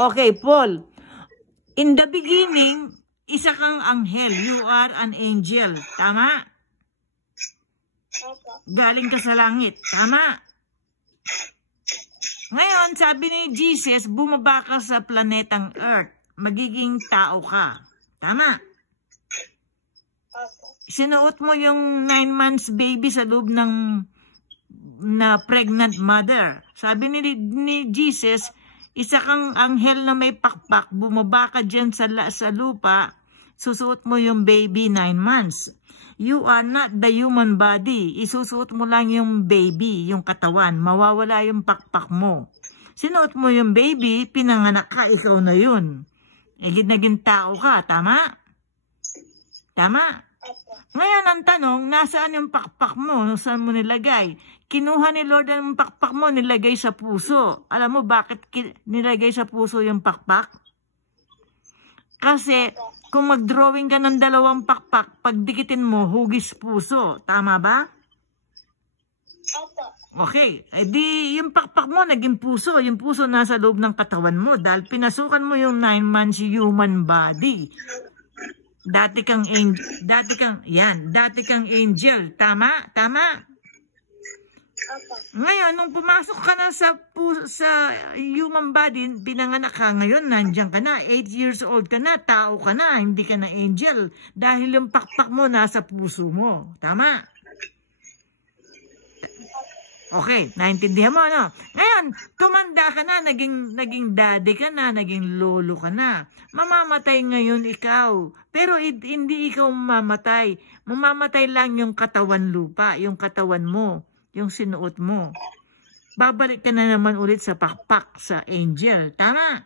Okay, Paul. In the beginning, isa kang anghel. You are an angel. Tama? Opo. Galing ka sa langit. Tama? Ngayon, sabi ni Jesus, bumaba ka sa planetang Earth. Magiging tao ka. Tama? Opo. Sinuot mo yung 9 months baby sa loob ng pregnant mother. Sabi ni Jesus, isa kang anghel na may pakpak, bumaba ka dyan sa lupa, susuot mo yung baby 9 months. You are not the human body. Isusuot mo lang yung baby, yung katawan. Mawawala yung pakpak mo. Sinuot mo yung baby, pinanganak ka, ikaw na yun. Naging tao ka, tama? Tama? Opo. Ngayon ang tanong, nasaan yung pakpak mo? Saan mo nilagay? Kinuha ni Lord ang pakpak mo, nilagay sa puso. Alam mo bakit nilagay sa puso yung pakpak? Kasi kung mag-drawing ka ng 2 pakpak, pagdikitin mo, hugis puso. Tama ba? Opo. Okay. Di yung pakpak mo naging puso. Yung puso nasa loob ng katawan mo dahil pinasukan mo yung 9 months human body. Dati kang angel. Tama? Tama? Opo. Ngayon, nung pumasok ka na sa human body, pinanganak ka ngayon, nandiyan ka na, 8 years old ka na, tao ka na, hindi ka na angel. Dahil yung pakpak mo nasa puso mo. Tama? Okay, naintindihan mo, no? Ngayon, tumanda ka na, naging daddy ka na, naging lolo ka na. Mamamatay ngayon ikaw. Pero hindi ikaw mamamatay. Mamamatay lang yung katawan lupa, yung katawan mo, yung sinuot mo. Babalik ka na naman ulit sa pakpak, sa angel. Tama?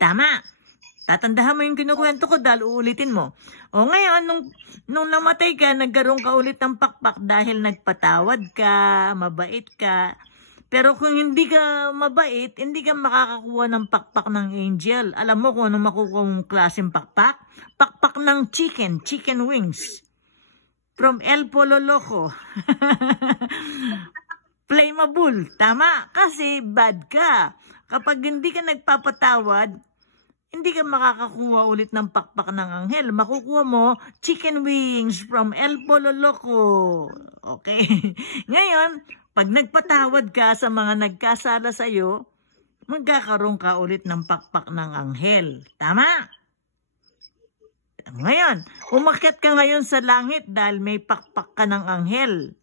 Tama? Tatandahan mo yung kinukwento ko dahil uulitin mo. O ngayon, nung namatay ka, nagkaroon ka ulit ng pakpak dahil nagpatawad ka, mabait ka. Pero kung hindi ka mabait, hindi ka makakakuha ng pakpak ng angel. Alam mo kung ano makukuha mong klaseng pakpak? Pakpak ng chicken wings. From El Polo Loco. Flammable. Tama? Kasi bad ka. Kapag hindi ka nagpapatawad, hindi ka makakakuha ulit ng pakpak ng anghel. Makukuha mo chicken wings from El Polo Loco. Okay? Ngayon, pag nagpatawad ka sa mga nagkasala sa'yo, magkakaroon ka ulit ng pakpak ng anghel. Tama? Ngayon, umakyat ka ngayon sa langit dahil may pakpak ka ng anghel.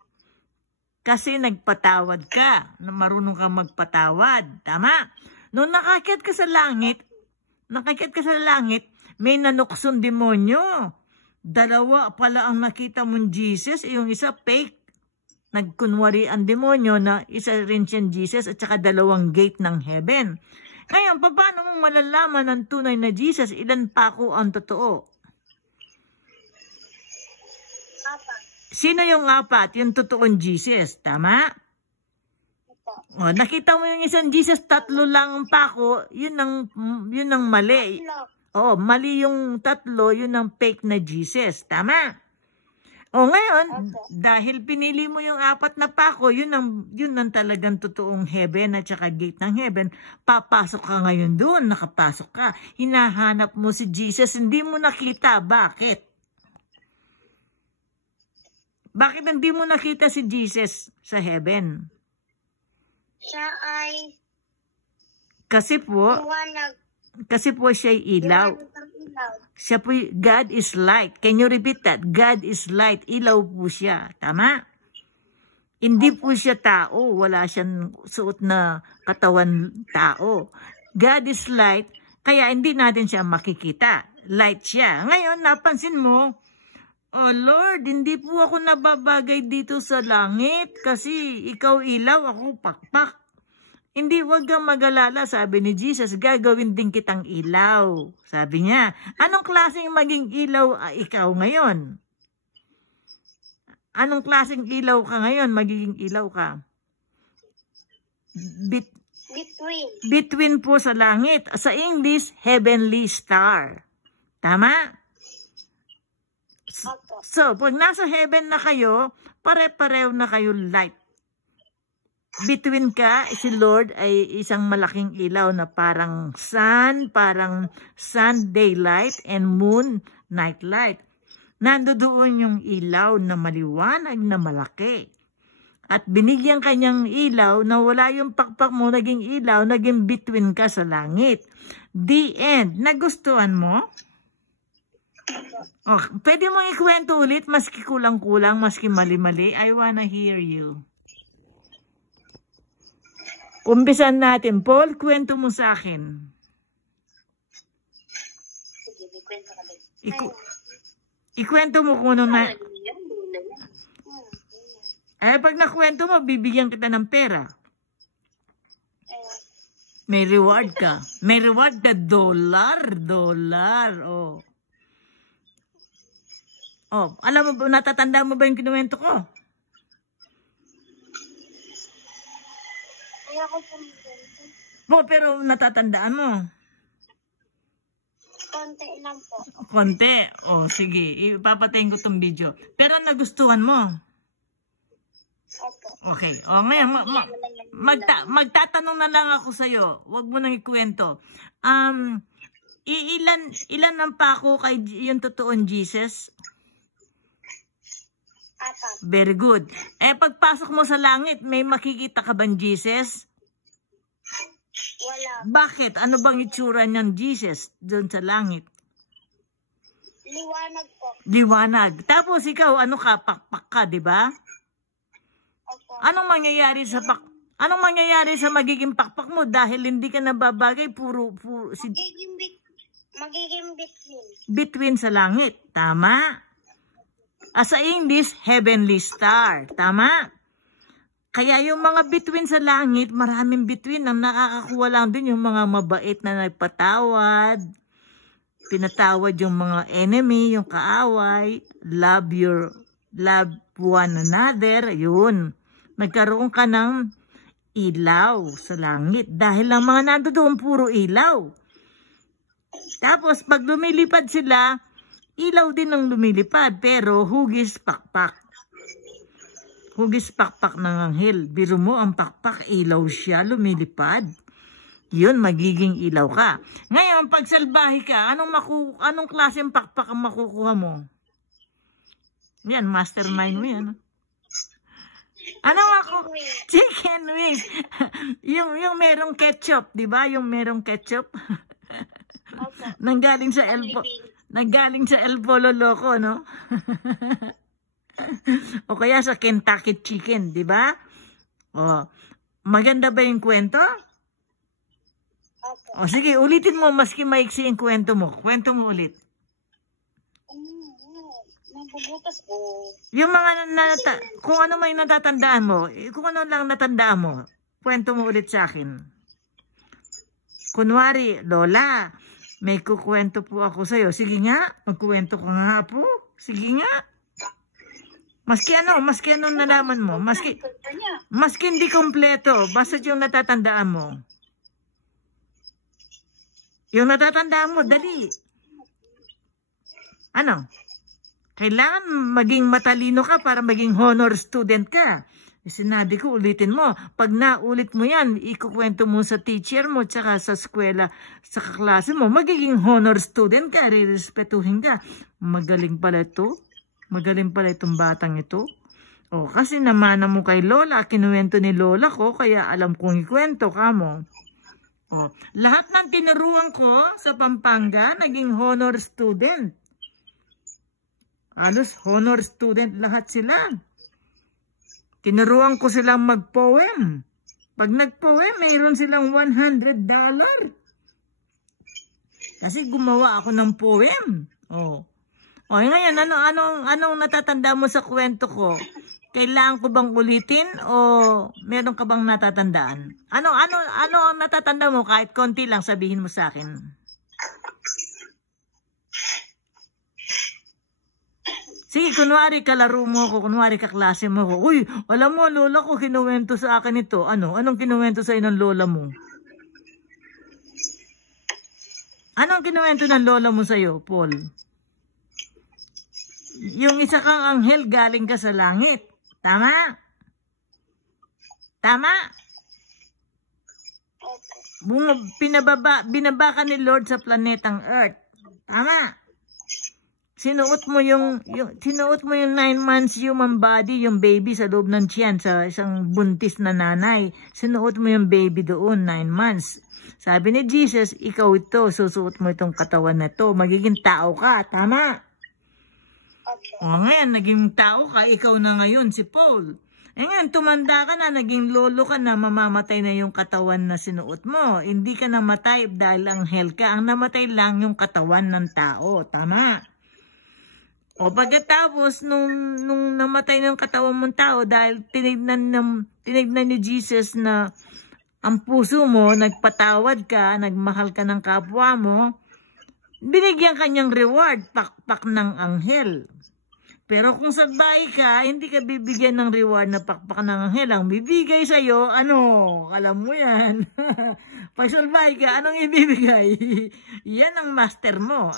Kasi nagpatawad ka, marunong ka magpatawad. Tama? Nung nakakyat ka sa langit, may nanuksong demonyo. 2 pala ang nakita mong Jesus, yung isa fake. Nagkunwari ang demonyo na isa rin siyang Jesus at saka 2 gate ng heaven. Ngayon, paano mong malalaman ang tunay na Jesus? Ilan pa ako ang totoo? 4. Sino yung 4? Yung totoong Jesus. Tama? Opo. O, nakita mo yung isang Jesus, 3 lang ang pako, yun ang mali. O, mali yung 3, yun ang fake na Jesus. Tama? O ngayon, dahil pinili mo yung 4 na pako, yun ang talagang totoong heaven at saka gate ng heaven, papasok ka ngayon doon, nakapasok ka. Hinahanap mo si Jesus, hindi mo nakita. Bakit? Bakit hindi mo nakita si Jesus sa heaven? Siya ay Kasi po liwanag. siya ilaw. Liwanag ng ilaw. Siya po, God is light. Can you repeat that? God is light. Ilaw po siya. Tama? Hindi po siya tao. Wala siyang suot na katawan tao. God is light. Kaya hindi natin siya makikita. Light siya. Ngayon, napansin mo, oh Lord, hindi po ako nababagay dito sa langit kasi ikaw ilaw, ako pakpak. Hindi, wag kang mag-alala, sabi ni Jesus, gagawin din kitang ilaw. Sabi niya, anong klaseng maging ilaw ikaw ngayon? Anong klaseng ilaw ka ngayon, magiging ilaw ka? Between po sa langit. Sa English, heavenly star. Tama? So, pag nasa heaven na kayo, pare-pareho na kayo light. between ka, si Lord ay isang malaking ilaw na parang sun daylight and moon night light. Nandoon yung ilaw na maliwanag na malaki. At binigyan kanyang ilaw na wala yung pakpak mo, naging ilaw, naging between ka sa langit. The end. Nagustuhan mo? Oh, pwede mong ikwento ulit, maski kulang-kulang, maski mali-mali. I wanna hear you. Umpisan natin. Paul, kwento mo sa akin. Sige, may kwento ka din. Ikwento mo kung ano na... pag nakwento mo, bibigyan kita ng pera. May reward ka. May reward ka, dollar. Oh. Oh, alam mo ba, natatanda mo ba yung kinuwento ko? Kaya ko pumunta. Pero natatandaan mo. Konti lang po. Konti. Oh, sige. Ipapatayin ko tong video. Pero nagustuhan mo. Opo. Okay. O, ngayon, magtatanong na lang ako sa'yo. Huwag mo nang ikwento. Ilan ang pako kay yung totoong Jesus? 4. Very good. Pagpasok mo sa langit, may makikita ka bang Jesus? Wala. Bakit? Ano bang itsura ng Jesus doon sa langit? Liwanag po. Liwanag. Tapos ikaw, ano ka? Pakpak ka, di ba? Opo. Anong mangyayari sa magiging pakpak mo dahil hindi ka nababagay Magiging between. between sa langit. Tama? Sa English, heavenly star. Tama? Kaya yung mga between sa langit, maraming between. Ang nakakakuha lang din yung mga mabait na nagpatawad. Pinatawad yung mga enemy, yung kaaway. Love one another. Yun. Nagkaroon ka ng ilaw sa langit. Dahil ang mga nandoon puro ilaw. Tapos pag lumilipad sila, ilaw din ang lumilipad, pero hugis pakpak. Hugis pakpak ng anghel. Biro mo, ang pakpak, ilaw siya, lumilipad. Yun, magiging ilaw ka. Ngayon, pag salbahe ka, anong klaseng pakpak ang makukuha mo? Yan, mastermind mo yan. Chicken wings. yung merong ketchup, di ba? Yung merong ketchup. Nanggaling sa El Polo Loco, no? O kaya sa Kentucky Chicken, di ba? O, maganda ba yung kwento? O sige, ulitin mo maski maiksi yung kwento mo. Kwento mo ulit. Nabubutas po. Yung mga kung ano may natatandaan mo, kung ano lang natandaan mo, kwento mo ulit sa akin. Kunwari, Lola, may kukwento po ako sa'yo. Sige nga, magkuwento ka nga po. Sige nga. Maski ano nalaman mo. Maski hindi kompleto. Basta yung natatandaan mo. Yung natatandaan mo, dali. Ano? Kailangan maging matalino ka para maging honor student ka. Sinabi ko, ulitin mo. Pag naulit mo yan, ikukwento mo sa teacher mo, tsaka sa eskwela, sa kaklase mo, magiging honor student ka, rirespetuhin ka. Magaling pala ito. Magaling pala itong batang ito. O, kasi namana mo kay Lola, kinuwento ni Lola ko, kaya alam kong ikwento ka mo. O, lahat ng tinuruan ko sa Pampanga, naging honor student. Alos, honor student lahat sila. Tinuruan ko silang mag-poem. Pag nag-poem, mayroon silang $100. Kasi gumawa ako ng poem. Oh. O ngayon, anong natatanda mo sa kwento ko? Kailangan ko bang ulitin o meron ka bang natatandaan? Ano ang natatanda mo? Kahit konti lang sabihin mo sa akin. Sige, kunwari kalaro mo ko, kunwari kaklase mo ko. Uy, alam mo, lola ko kinuwento sa akin ito. Anong kinuwento sa ng lola mo? Anong kinuwento ng lola mo sa'yo, Paul? Yung isa kang anghel galing ka sa langit. Tama? Tama? Opo. Binaba ka ni Lord sa planetang Earth. Tama? Sinuot mo yung 9 months human body, yung baby sa loob ng tiyan sa isang buntis na nanay. Sinuot mo yung baby doon, 9 months. Sabi ni Jesus, ikaw ito, susuot mo itong katawan na to. Magiging tao ka, tama? Opo. O ngayon, naging tao ka, ikaw na ngayon, si Paul. E ngayon, tumanda ka na, naging lolo ka na, mamamatay na yung katawan na sinuot mo. Hindi ka namatay dahil anghel ka. Ang namatay lang yung katawan ng tao, tama? O pagkatapos, nung namatay ng katawan mong tao, dahil tinignan ni Jesus na ang puso mo, nagpatawad ka, nagmahal ka ng kapwa mo, binigyan kanyang reward, pakpak ng anghel. Pero kung salbahe ka, hindi ka bibigyan ng reward na pakpak ng anghel. Ang bibigay sa'yo, alam mo yan. Pag salbahe ka, anong ibibigay? Yan ang master mo.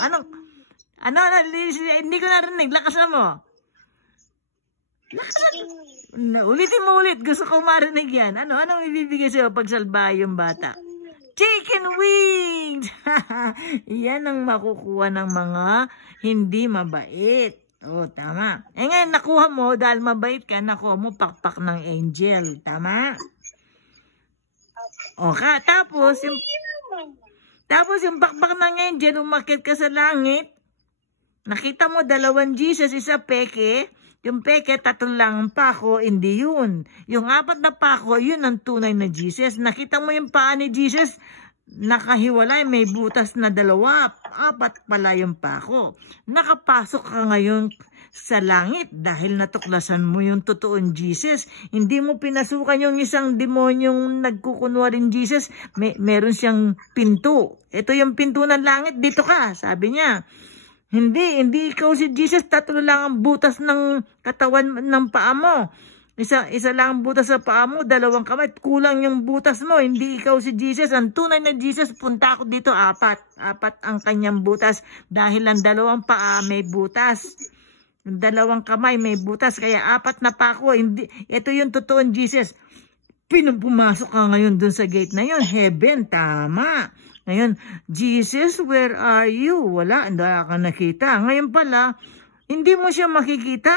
Hindi ko narinig. Lakasan mo. Ulitin mo ulit. Gusto ko marinig yan. Anong ibibigay sa'yo pag salbahe yung bata? Chicken wings! Yan ang makukuha ng mga hindi mabait. O, tama. Ngayon, nakuha mo, dahil mabait ka, nakuha mo pakpak ng angel. Tama? O, tapos yung pakpak ng angel, umakyat ka sa langit. Nakita mo 2 Jesus, isa peke. Yung peke, 3 lang ang pako, hindi yun. Yung 4 na pako, yun ang tunay na Jesus. Nakita mo yung paa ni Jesus, nakahiwalay, may butas na 2. 4 pala yung pako. Nakapasok ka ngayon sa langit dahil natuklasan mo yung totoong Jesus. Hindi mo pinasukan yung isang demonyong nagkukunwaring Jesus. Meron siyang pinto. Ito yung pinto ng langit, dito ka, sabi niya. Hindi ikaw si Jesus, 3 lang ang butas ng katawan ng paa mo. Isa lang ang butas sa paa mo, 2 kamay, kulang yung butas mo. Hindi ikaw si Jesus. Ang tunay na Jesus, punta ako dito, 4 ang kanyang butas. Dahil ang 2 paa may butas. Ang 2 kamay may butas, kaya 4 na pa ako. Ito yung totoong Jesus. Pumasok ka ngayon dun sa gate na yun. Heaven, tama. Ngayon, Jesus, where are you? Wala ka nakita. Ngayon pala, hindi mo siya makikita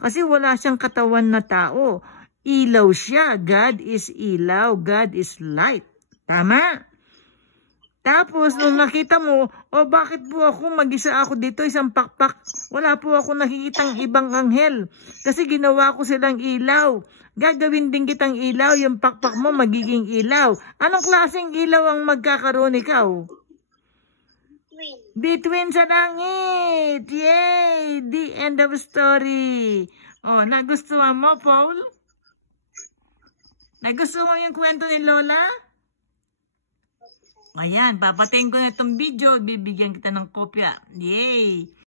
kasi wala siyang katawan na tao. Ilaw siya. God is ilaw. God is light. Tama? Tapos, nung nakita mo, bakit po ako mag-isa ako dito, isang pakpak? Wala po ako nakikitang ibang anghel. Kasi ginawa ko silang ilaw. Gagawin din kitang ilaw, yung pakpak mo magiging ilaw. Anong klaseng ilaw ang magkakaroon ikaw? Between sa langit. Yay! The end of story. Nagustuhan mo, Paul? Nagustuhan mo yung kwento ni Lola? Ayan, papatayin ko na itong video. Bibigyan kita ng kopya. Yay!